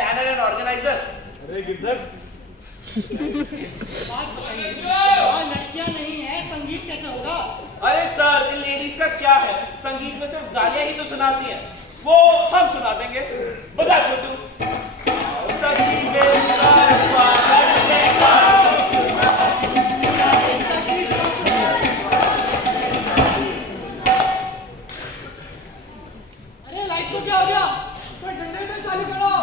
Planner and organiser. अरे गिरधर, लड़कियां नहीं है, संगीत कैसे होगा? अरे सर, इन लेडीज का क्या है, संगीत में सिर्फ गालियां ही तो सुनाती हैं। वो हम सुना देंगे। बता छोटू। सखी मेरा स्वागत देखा। अरे लाइट को क्या हो गया? कोई जनरेटर चालू करो।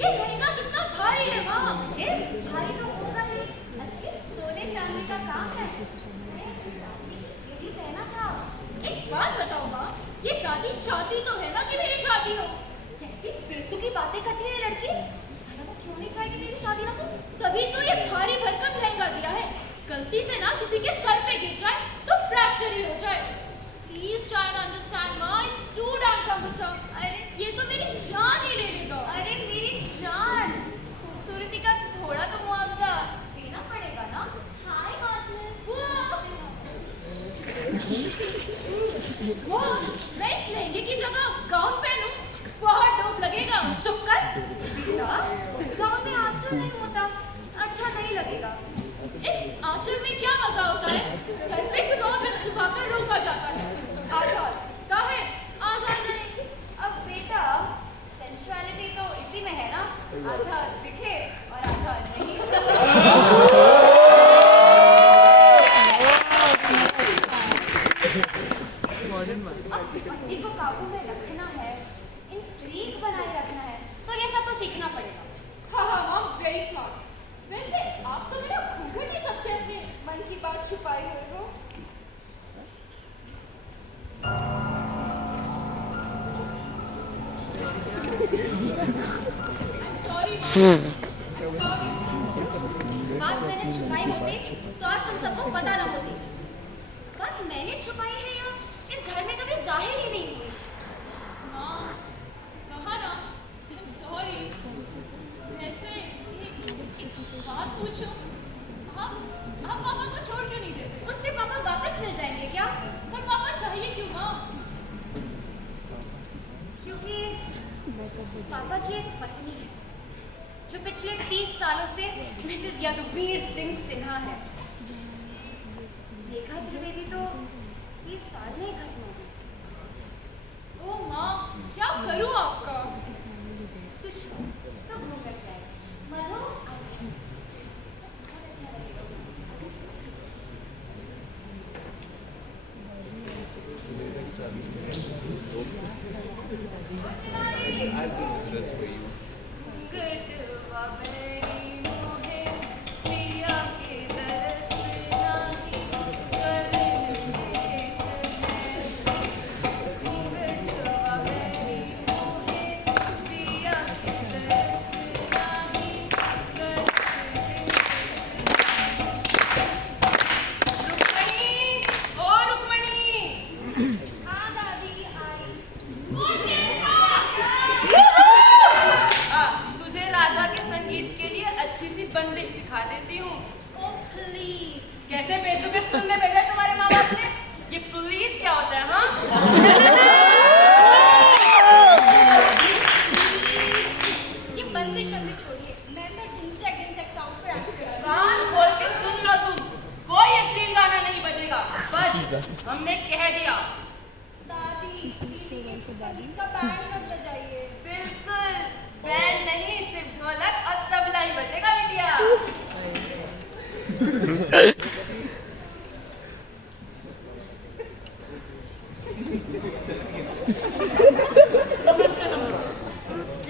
ये लहंगा कितना भारी है माँ। ये भारी तो होगा ही, असली सोने चांदी का काम है। ये भी पहना था। एक बात बताओ माँ, ये दादी चाहती तो है ना कि मेरी शादी हो। कैसी बेतु की बातें करती है ये लड़की। क्यों नहीं चाहेगी मेरी शादी ना हो? तभी तो ये भारी भरकम लहंगा दिया है। गलती से ना किसी के सर पे गिर जाए तो फ्रैक्चर ही हो जाए। प्लीज ट्राई टू अंडरस्टैंड माँ, इट्स टू डैम कमसम। अरे ये तो मेरी जान ही ले लेगा। अरे मेरी जान, खूबसूरती का थोड़ा तो मुआवजा देना पड़ेगा ना। हाय मैं इस लहंगे की जगह गाउन पहनूं, बहुत डोप लगेगा। चुप कर बेटा, गाउन में आंचल नहीं होता, अच्छा नहीं लगेगा। इस आंचल में क्या मजा होता है? सर पे 100 बिल छुपाकर रोका जाता है। आधार का है, आधार नहीं। अब बेटा, सेंसुअलिटी तो इसी में है ना, आधार दिखे और आधार नहीं। अब पति को काबू में रखना है, इंट्रीग बनाए रखना है, तो ये सब तो सीखना पड़ेगा। हाँ मॉम, वेरी स्मार्ट। वैसे आप तो मेरा घूंघट ही सबसे अपने मन की बात छुपाई हुई हो। सॉरी बात मैंने छुपाई होती तो आज तुम सबको पता ना होती। बात मैंने छुपाई है या इस घर में कभी जाहिर ही नहीं हुई। माँ, कहा ना, सॉरी। ऐसे एक बात पूछो, आप पापा को छोड़ क्यों नहीं देते? उससे पापा वापस मिल जाएंगे क्या? पर पापा चाहिए क्यों माँ? क्योंकि पापा की एक पत्नी है जो पिछले 30 सालों से मिसेस यदुवीर सिंह सिन्हा है। रेखा त्रिवेदी तो 30 साल में ही खत्म हो गई। ओ माँ, क्या करूँ आपका? कुछ तो घूम कर जाएगा। मनो बंदिश सिखा देती हूँ। ओह प्लीज, कैसे बेटू के स्कूल में भेजा तुम्हारे माँ बाप ने? ये पुलिस क्या होता है? हाँ ये बंदिश बंदिश छोड़िए, मैं तो ढिंचक सॉन्ग पर डांस कर रही हूँ। कान खोल के सुन लो तुम, कोई अश्लील गाना नहीं बजेगा। बस हमने कह दिया। दादी का बैंड मत बजाइए। बिल्कुल, बैंड नहीं, सिर्फ ढोलक और तबला ही बजेगा बिटिया।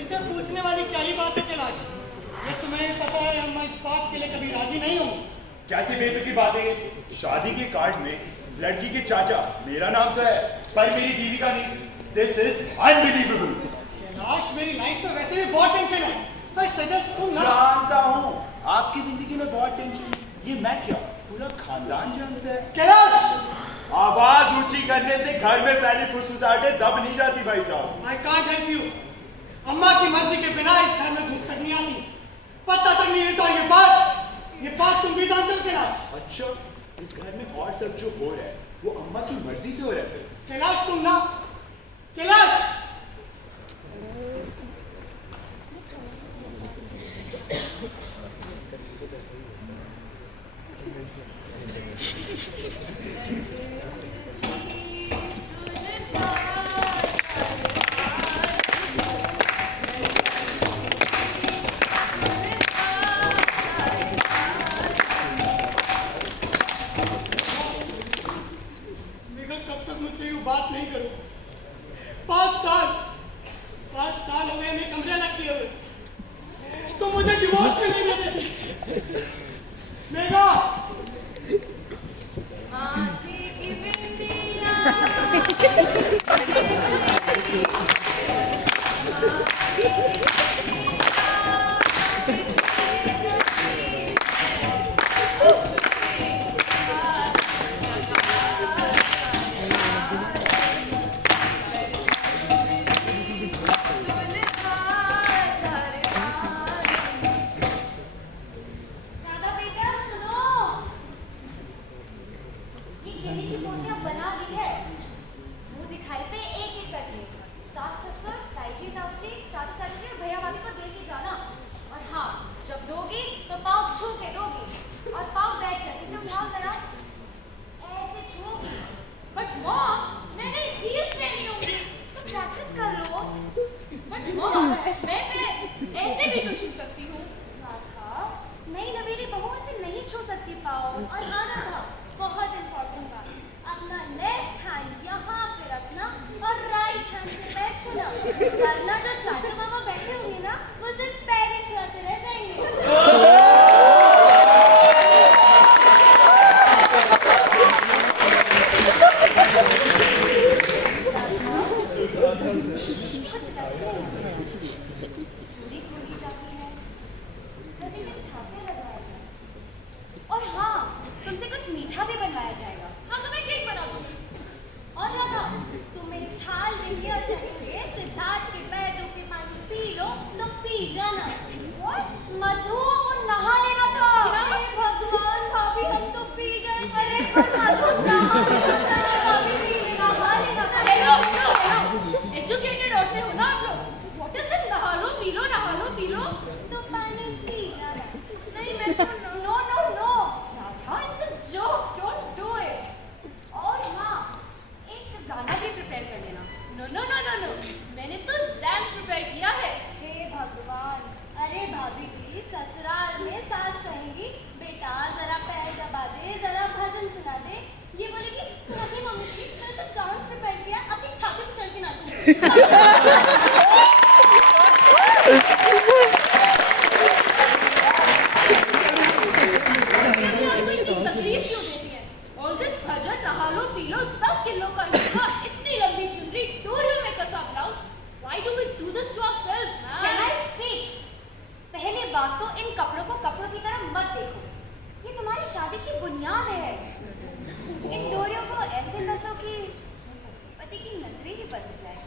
इसे पूछने वाली क्या ही बात है कैलाश? ये तुम्हें पता है हम इस बात के लिए कभी राजी नहीं हूँ। कैसी बेतुकी बात है? शादी के कार्ड में लड़की के चाचा मेरा नाम तो है, पर मेरी बीवी का नहीं। This is unbelievable. कैलाश, मेरी लाइफ में वैसे भी बहुत टेंशन है। मैं सजेस्ट करूँ ना। जानता हूँ आपकी जिंदगी में बहुत टेंशन। ये मैं क्या, पूरा खानदान जानता है। कैलाश, आवाज ऊंची करने से घर में फैली फुसफुसाहटें दब नहीं जाती भाई साहब। I can't help you. अम्मा की मर्जी के बिना इस घर में धूप तक नहीं आती, पता तक नहीं है। तो ये बात तुम भी जानते हो कैलाश? अच्छा, इस घर में और सब जो हो रहा है वो अम्मा की मर्जी से हो रहा है फिर। कैलाश तुम ना, कैलाश मेघा कब तक मुझसे यूं बात नहीं करूं? 5 साल हो गए मैं कमरे लग किए हुए, तो मुझे डिवोर्स भी नहीं देती। मेघा दादा बेटा सुनो, ये केले की पोतियां बना ली है। मुंह दिखाई पे एक एक करके सास ससुर, ताईजी ताऊजी, चाचा चाची जी और भैया भाभी को दे के जाना। और हाँ, जब दोगी तो पाँव छू के दोगी और पाँव बैठ कर इसे उठाओ जरा, ऐसे छूओगी। बट मॉम, मैंने हील्स पहनी होंगी तो प्रैक्टिस कर लो। बट मॉम, मैं ऐसे भी तो छू सकती हूँ। राधा, नई नवेली बहुओं से नहीं छू सकती पाँव। और आना था, बहुत इंपॉर्टेंट बात, अपना लेफ्ट हैंड यहाँ पे रखना और राइट हैंड से पैर छूना, वरना जो चाचा मामा बैठे होंगे ना, वो सिर्फ पैर ही छुआते रह जाएंगे। कुछ ऐसे चोरी खोली जाती है, नदी में छापे लगाए जाए, और हाँ, तुमसे कुछ मीठा भी बनवाया जाएगा। हाँ, तो मैं केक बना दूंगी। और राधा, तुम मेरी थाल लेंगे और कहेंगे सिद्धार्थ के पैरों के पानी पी लो, तो पी जाना। मधु, नहा लेना था। अरे भगवान, भाभी हम तो पी गए। अरे पर मधु, नहा लेना था, भाभी पी लेना, नहा लेना था। हेलो, एजुकेटेड औरतें हो ना आप लोग। व्हाट इज दिस नहा लो पी लो, नहा लो पी लो? तो पानी पी जाना। नहीं, मैं तो no no no Radha, it's a joke, don't do it. और हाँ, एक गाना भी प्रिपेयर कर लेना। No no no no no, मैंने तो डांस प्रिपेयर किया है। हे भगवान, अरे भाभी जी, ससुराल में सास कहेंगी बेटा जरा पैर दबा दे, जरा भजन सुना दे। ये बोलेगी नहीं मम्मी जी, मैंने तो डांस प्रिपेयर किया, अपनी छाती पे चढ़ के नाचूंगी। तकलीफ क्यों देती है? All this भजन, नहा लो पी लो, 10 किलो का हिस्सा, इतनी लंबी चुनरी, do you make us up loud? Why do we do this to ourselves, man? Can I speak? पहले बात तो इन कपड़ों को कपड़ों की तरह मत देखो। ये तुम्हारी शादी की बुनियाद है। इन डोरियों को ऐसे नसो कि पति की नजरें ही बदल जाए।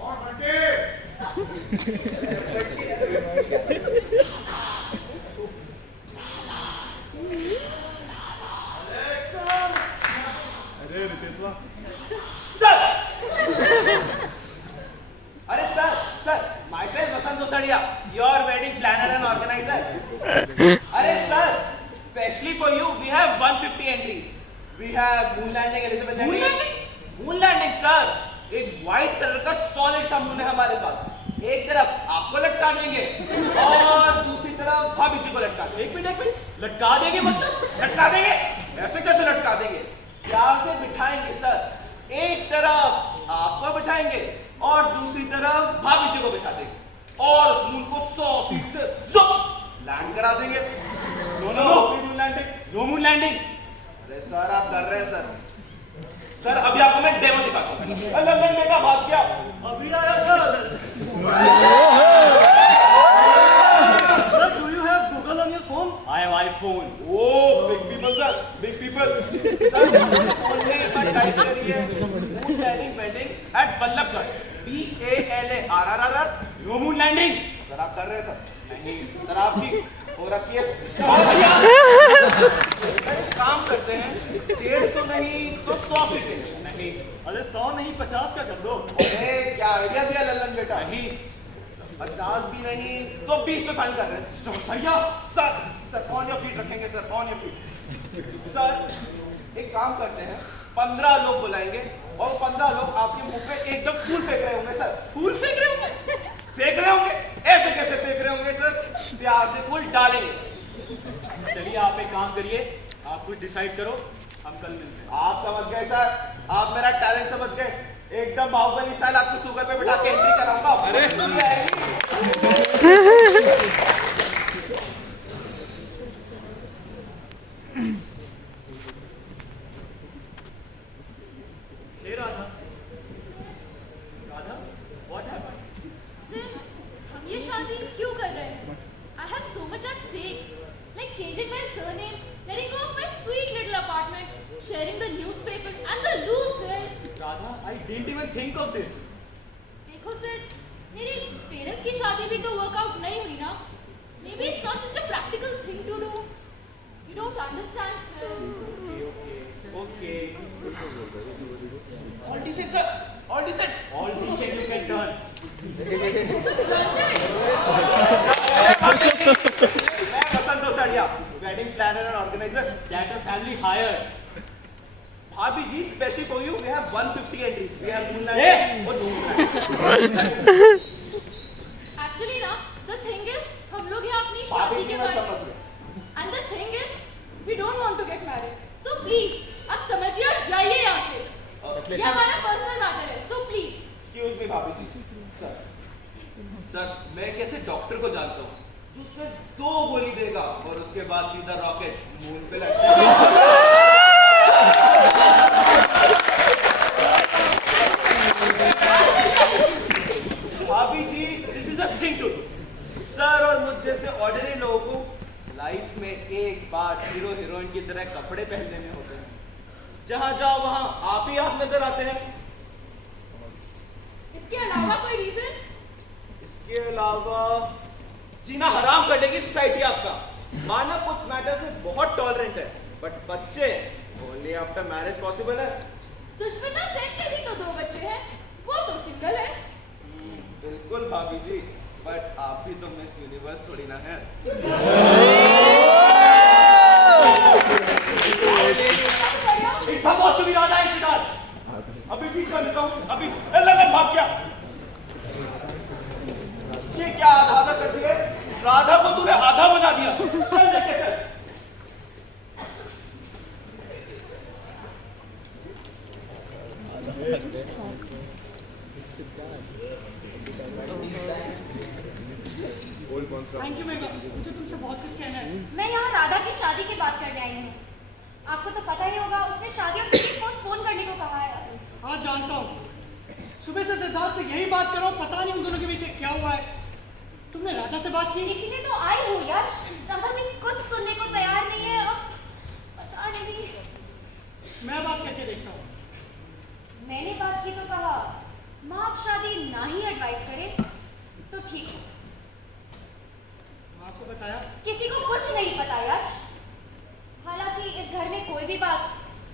और बंटे अरे रितेशवा, सर अरे sir myself Vasant Dosadia, your wedding planner and organizer. अरे sir, specially for you we have 150 entries. We have moon landing, Elizabeth landing. Moon landing sir, एक white कलर का solid सा moon है हमारे पास। एक तरफ आपको लटका देंगे और दूसरी तरफ भाभी जी को लटका देंगे। एक मिनट, लटका देंगे मतलब? लटका देंगे? ऐसे कैसे लटका देंगे? प्यार से बिठाएंगे सर। एक तरफ आपको बिठाएंगे और दूसरी तरफ भाभी जी को बिठा देंगे और उस मून को 100 फीट से लैंड करा देंगे। No moon landing. अरे सर आप डर रहे हैं सर अभी आपको मैं डेमो दिखाता हूँ। लंदन में का भाग्य अभी आया sir. Sir, do you have Google on your phone? I have iPhone. Oh, big people, sir. Big people. Sir, only my type करिए. Moon landing wedding at Ballabgarh. BALLABGARH. LARRR। No moon landing. Sir आप कर रहे हैं sir? नहीं sir, आपकी हो रखी है। काम करते हैं, 150 नहीं तो 100 फीट नहीं। अरे 100 नहीं 50 का कर दो। अरे क्या आइडिया दिया लल्लन बेटा। नहीं 50 भी नहीं तो 20 पे फाइल कर रहे हैं। भैया सर ऑन योर फीट रखेंगे sir, on your feet. Sir एक काम करते हैं, 15 लोग बुलाएंगे और 15 लोग आपके मुंह पे एकदम फूल फेंक रहे होंगे सर। फूल फेंक रहे होंगे? फेंक रहे होंगे? ऐसे कैसे फेंक रहे होंगे सर? प्यार से फूल डालेंगे। चलिए आप एक काम करिए, आप कुछ डिसाइड करो, हम कल मिलते हैं। आप समझ गए सर, आप मेरा टैलेंट समझ गए। एकदम बाहुबली स्टाइल आपको शुगर पे बिठा के एंट्री कराऊंगा। Radha, what happened? Sir, हम ये शादी क्यों कर रहे हैं? I have so much at stake, like changing my surname, letting go of my sweet little apartment, sharing the newspaper and the loose sir. Radha, I didn't even think of this. देखो sir, मेरे parents की शादी भी तो workout नहीं हुई ना। Maybe it's not just a practical thing to do. You don't understand, sir. Okay. All decent sir, all decent. All decent you can turn. मैं Vasant Dosadiya, wedding planner and organizer. That a family hire. भाभी जी, specially for you we have 150 entries. We have moon Hey! Landing और moon Actually ना, the thing is, हम लोग यहाँ अपनी भाभी शादी जी के मैं बारे समझ गया। And the thing is, we don't want to get married. So please, आप समझिए और जाइए यहाँ से। ये हमारा पर्सनल मैटर है, so please. एक्सक्यूज मी भाभी जी। सर मैं कैसे डॉक्टर को जानता हूँ जो सिर्फ 2 गोली देगा और उसके बाद सीधा रॉकेट मून पे लगता है। भाभी जी, this is a thing to do. Sir और मुझ जैसे ऑर्डिनरी लोगों को लाइफ में एक बार हीरो हीरोइन की तरह कपड़े पहन लेने होते हैं। जहां जाओ वहां आप ही आप नजर आते हैं। इसके अलावा कोई रीजन? इसके अलावा जीना हराम कर देगी सोसाइटी आपका। माना कुछ मैटर्स में बहुत टॉलरेंट है, बट बच्चे ओनली आफ्टर मैरिज पॉसिबल है। सुष्मिता सेन के भी तो 2 बच्चे हैं, वो तो सिंगल है। बिल्कुल भाभी जी, बट आप भी तो मिस यूनिवर्स थोड़ी ना है। It's supposed to be Radha and Siddharth. अभी ठीक कर लेता हूँ। अभी लगन भाग गया। ये क्या आधा आधा कर दिया? राधा को तूने आधा बना दिया। चल लेके चल। Thank you, mega. मुझे तुमसे बहुत कुछ कहना है। मैं यहाँ राधा की शादी की बात करने आई हूँ। आपको तो पता ही होगा, उसने शादी और संगीत पोस्टपोन करने को कहा है। हाँ जानता हूँ। सुबह से सिद्धार्थ से यही बात कर रहा हूँ, पता नहीं उन दोनों के बीच क्या हुआ है। तुमने राधा से बात की? इसीलिए तो आई हूँ यश। राधा भी कुछ सुनने को तैयार नहीं है। अब पता नहीं। मैं बात करके देखता हूँ। मैंने बात की तो कहा माँ आप शादी ना ही एडवाइस करें तो ठीक है। माँ को बताया? किसी को कुछ नहीं पता यश। हालांकि इस घर में कोई भी बात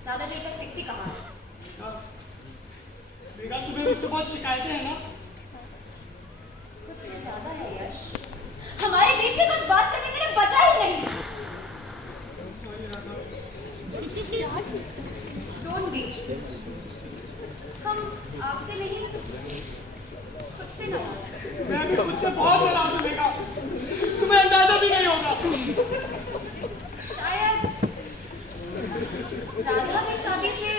ज्यादा देर तक टिकती कहाँ है। मेगा तुम्हें मुझसे बहुत शिकायतें हैं ना? कुछ से ज्यादा है यश। हमारे बीच में कुछ बात करने के लिए बचा ही नहीं। Don't be. हम आपसे नहीं, खुद से नाराज। मैं भी खुद से बहुत नाराज हूँ मेगा। तुम्हें अंदाजा भी नहीं होगा। शायद राधा की शादी से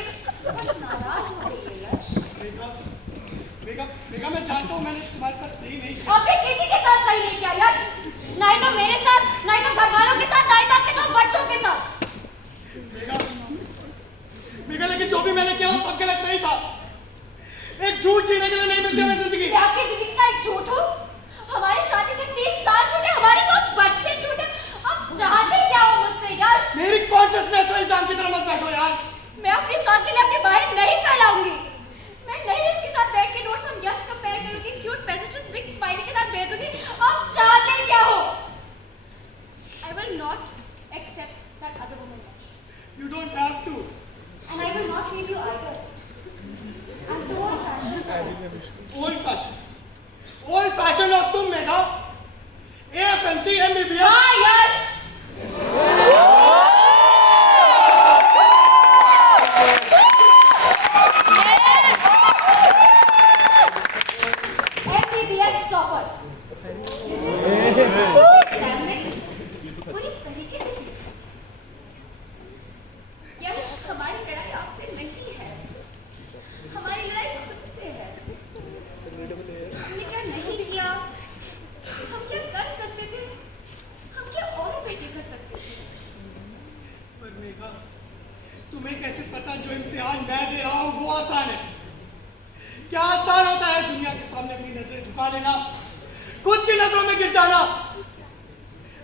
कुछ नाराज हो गई है यश। मेगा मैं जानता हूँ मैंने तुम्हारे साथ सही नहीं किया। आपने किसी के साथ सही नहीं किया यश। ना ही तो मेरे साथ, ना ही तो घर वालों के साथ, ना ही तो आपके 2 बच्चों के साथ। मेगा लेकिन जो भी मैंने किया वो सब गलत नहीं था। एक झूठ जीने के लिए नहीं मिलती हमें जिंदगी। क्या आपकी जिंदगी का एक झूठ हो? हमारी शादी के 30 साल छूटे, हमारे 2 बच्चे छूटे। आप चाहते क्या हो मुझसे यश? मेरी कॉन्शियसनेस को इंसान की तरह मत बैठो यार। मैं अपनी साथ के लिए अपनी बाहें नहीं फैलाऊंगी। मैं नहीं इसके साथ बैठ के नोट्स हम यश कंपेयर करूंगी। क्यों झुका लेना, खुद की नजरों में गिर जाना।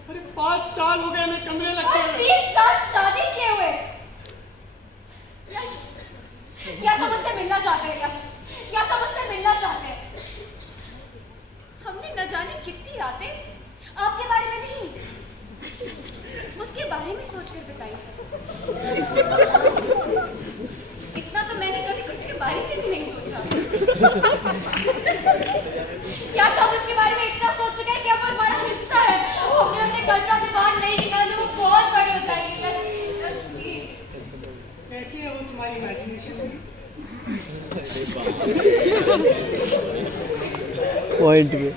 अरे 5 साल हो गए हमें कमरे लगते और हुए। 30 साल शादी किए हुए। यश, यश हम उससे मिलना चाहते हैं। यश हम उससे मिलना चाहते हैं। हमने न जाने कितनी रातें आपके बारे में नहीं, उसके बारे में सोचकर बिताई। इतना तो मैंने कभी खुद के बारे में भी नहीं सोचा। यश, हम उसके बारे में इतना सोच चुके हैं कि अब वो हमारा हिस्सा है। हमने उसे कल्पना से बाहर नहीं निकाले, वो बहुत बड़े हो जाएंगे। यश, प्लीज। कैसी है वो तुम्हारी इमेजिनेशन? पॉइंट में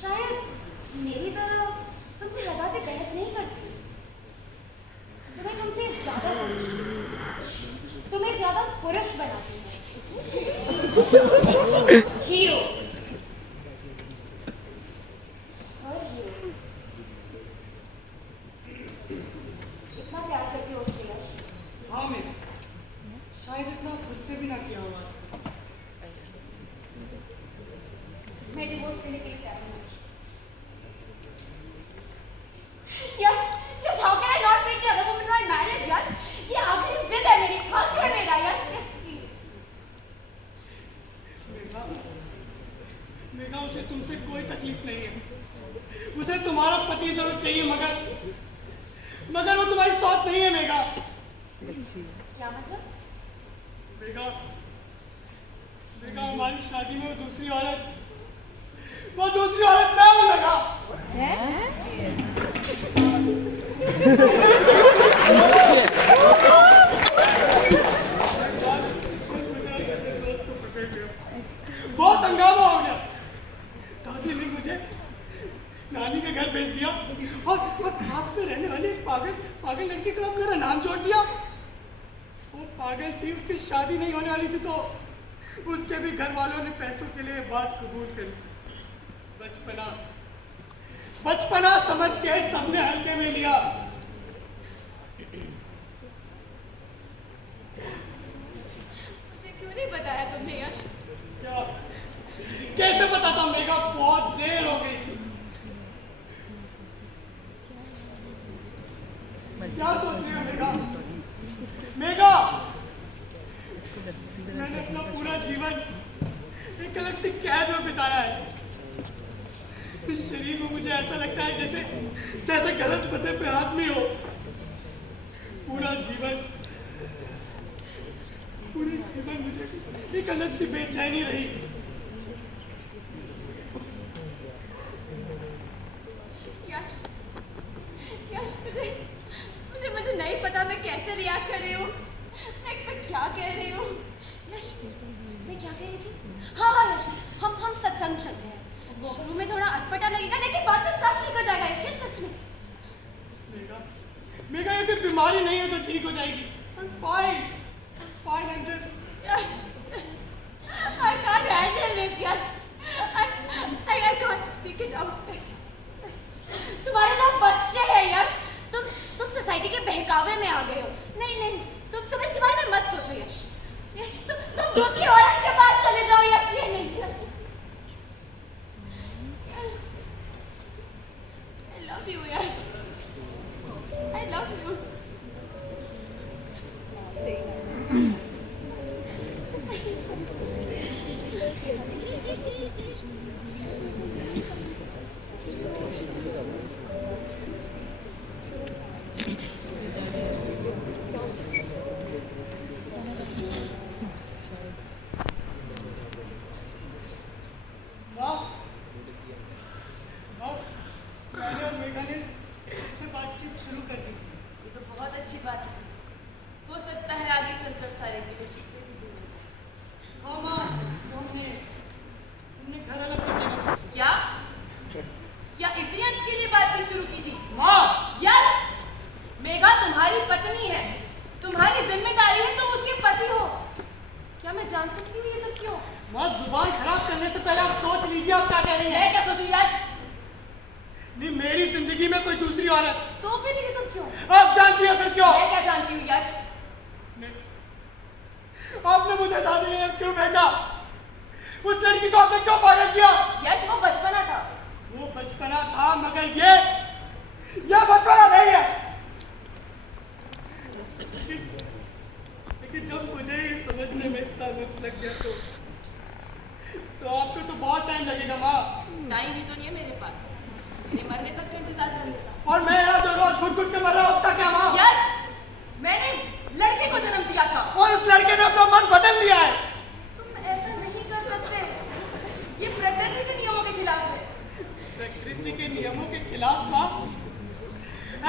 शायद मेरी तरह तुमसे लगाते बहस नहीं करती। तुम्हें तुमसे ज्यादा समझती, तुम्हें ज्यादा पुरुष बनाती है। हीरो और हीरो। इतना प्यार करती हो उससे यश? हाँ मैं शायद इतना खुद से भी ना किया होगा। मैं डिवोर्स लेने के लिए तैयार हूँ। यश, यश, how can I not make the other woman my marriage? यश, ये आखिरी जिद है मेरी, हक है मेरा। यश, यश, please। मेघा, उसे तुमसे कोई तकलीफ नहीं है। उसे तुम्हारा पति जरूर चाहिए, मगर वो तुम्हारी सौत नहीं है मेघा। क्या मतलब? मेघा, हमारी शादी में वो दूसरी औरत ना हो मेघा। बहुत हंगामा हो गया। दादी ने मुझे नानी के घर भेज दिया और खास में रहने वाली एक पागल लड़की का मेरा नाम जोड़ दिया। वो पागल थी, उसकी शादी नहीं होने वाली थी, तो उसके भी घर वालों ने पैसों के लिए बात कबूल कर ली। बचपना समझ के सबने हल्के में लिया। मुझे क्यों नहीं बताया तुमने यश? क्या कैसे बताता मेघा, बहुत देर हो गई थी। क्या सोच रही हो मेघा? मैंने अपना पूरा जीवन एक अलग सी कैद में बिताया है। इस शरीर में मुझे ऐसा लगता है जैसे गलत पते पे आदमी हो। पूरे जीवन मुझे एक अलग सी बेचैनी रही। यश, मुझे नहीं पता मैं कैसे रिएक्ट कर रही हूँ, मैं क्या कह रही हूँ। यश, मैं क्या कह रही थी? हाँ यश, हम सत्संग चलते हैं। शुरू में थोड़ा अटपटा लगेगा, लेकिन बाद में सब ठीक हो जाएगा यश, सच में। मेघा, ये कोई बीमारी नहीं है तो ठीक हो जाएगी। I'm fine and just... Yash, I can't handle this, Yash. I can't speak it out. तुम्हारे 2 बच्चे हैं यश। तुम सोसाइटी के बहकावे में आ गए हो। नहीं, तुम इसके बारे में मत सोचो यश। यश, तुम दूसरी औरत के पास चले जाओ यश। ये नहीं यश। I love you yash. I love you. अच्छी बात है। हो सकता है आगे चलकर सारे गिले शिकवे भी दूर हो जाए। हाँ माँ, हमने घर अलग करने का क्या? क्या इसी अंत के लिए बातचीत शुरू की थी? माँ, यश, मेघा तुम्हारी पत्नी है, तुम्हारी जिम्मेदारी है, तुम उसके पति हो। क्या मैं जान सकती हूँ ये सब क्यों? माँ, जुबान खराब करने से पहले आप सोच लीजिए आप क्या कह रही हैं। मैं क्या सोचूं यश? नहीं, मेरी जिंदगी में कोई दूसरी औरत। तो फिर ये सब क्यों? आप जानती हैं फिर क्यों? मैं क्या जानती हूँ यश? आपने मुझे दादी ने क्यों भेजा? उस लड़की को आपने क्यों पागल किया? यश वो बचपना था। वो बचपना था, मगर ये बचपना नहीं है। लेकिन जब मुझे ये समझने में इतना वक्त लग गया तो आपको तो बहुत टाइम लगेगा माँ। टाइम ही तो नहीं है मेरे पास, ये मरने तक का इंतजार कर लेता। और मैं यहाँ जो रोज घुट के मर रहा हूँ उसका क्या माँ? यश, मैंने लड़के को जन्म दिया था। और उस लड़के ने अपना मन बदल लिया है। तुम ऐसा नहीं कर सकते, ये प्रकृति के नियमों के खिलाफ है। प्रकृति के नियमों के खिलाफ माँ?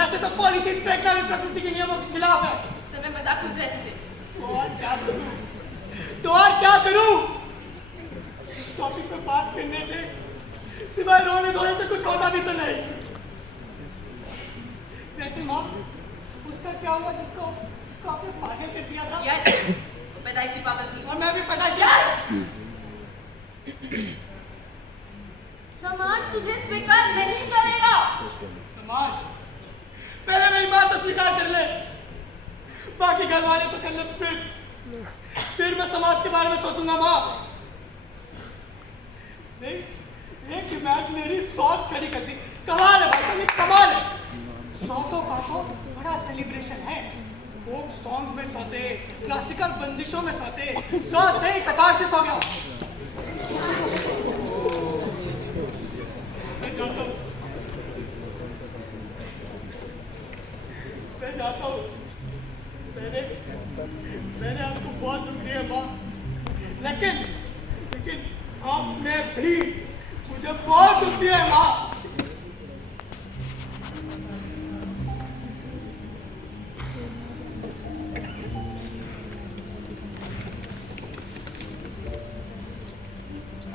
ऐसे तो पॉलिटिक्स फेंकना भी प्रकृति के नियमों के खिलाफ है। इस समय मजाक सूझ रहे तुझे। तो और क्या करूं? इस टॉपिक पे बात करने से सिवाय रोने धोने से कुछ होता भी तो नहीं। वैसे माँ, उसका क्या हुआ जिसको आपने पागल कर दिया था? यश, वो पैदाइशी पागल थी। और मैं भी पैदाइशी। यश! समाज तुझे स्वीकार नहीं करेगा। समाज पहले मेरी बात तो स्वीकार कर ले, बाकी घर वाले तो कर ले, फिर मैं समाज के बारे में सोचूंगा माँ। नहीं, एक इमेजिनरी सौत खड़ी कर दी। कमाल है भाई, कमाल है। सौतों का तो बड़ा सेलिब्रेशन है। फोक सॉन्ग में सौते, क्लासिकल बंदिशों में सौते, सौत नहीं कतारसिस हो गया। मैं जाता हूँ। मैंने आपको बहुत दुख दिया माँ, लेकिन आपने भी मुझे बहुत दुख दिया है माँ।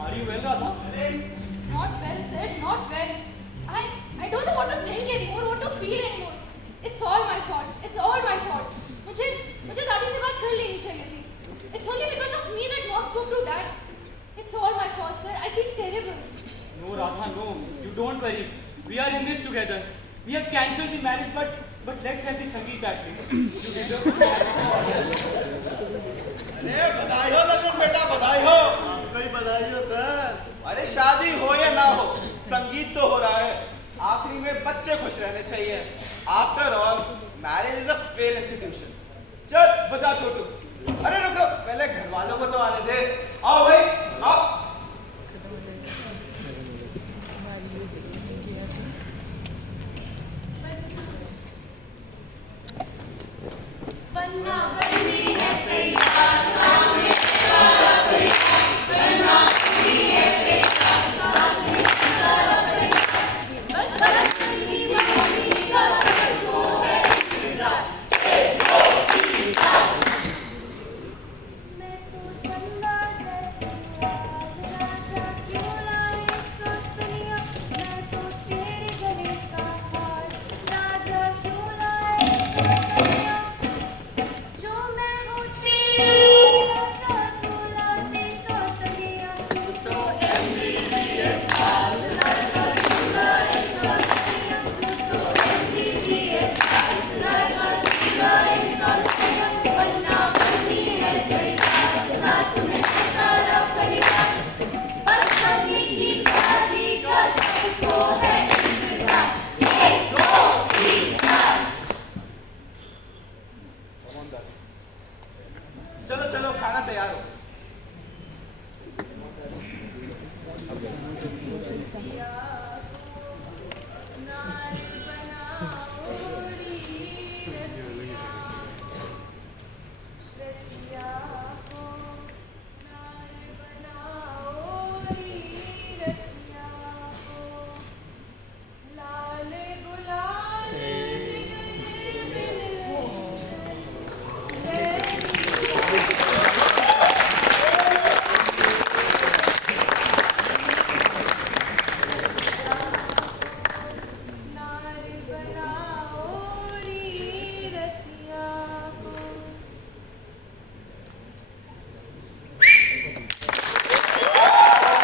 Are you well, Radha? Not well said, not well. I don't know what to think anymore, what to feel anymore. It's all my fault. It's all my fault. मुझे दादी से बात कर लेनी चाहिए थी. It's only because of me that mom spoke to dad. It's all my fault, sir. I feel terrible. No, Radha, no. You don't worry. We are in this together. We have cancelled the marriage, but let's have the Sangeet that day. Together. अरे बधाई हो लल्लू बेटा, बधाई हो। कोई बधाई हो sir. अरे शादी हो या ना हो, संगीत तो हो रहा है। आखिरी में बच्चे खुश रहने चाहिए। After all marriage is a fail institution. चल बजा छोटू। अरे रुक रुक, पहले घर वालों को तो आने दे। आओ भाई, आओ। बनना बननी है तैयार, सामने सारा परिवार। बनना बननी है तैयार, सामने सारा परिवार। बस बरस की मम्मी का सबको है इंतजार। मैं तो चंदा जैसी आज राजा क्यों लाए सौतनिया। मैं तो तेरे गले का हार राजा क्यों लाए सौतनिया। जो मैं होती राजा तू लाते सौतनिया। तू तो MBBS पास राजा क्यों लाए सौतनिया। तू तो MBBS पास राजा क्यों लाए सौतनिया। बनना बननी है तैयार, साथ में सारा परिवार। बस मम्मी की दादी का सबको है इंतजार। 1 2 3 4। चलो चलो, खाना तैयार हो। या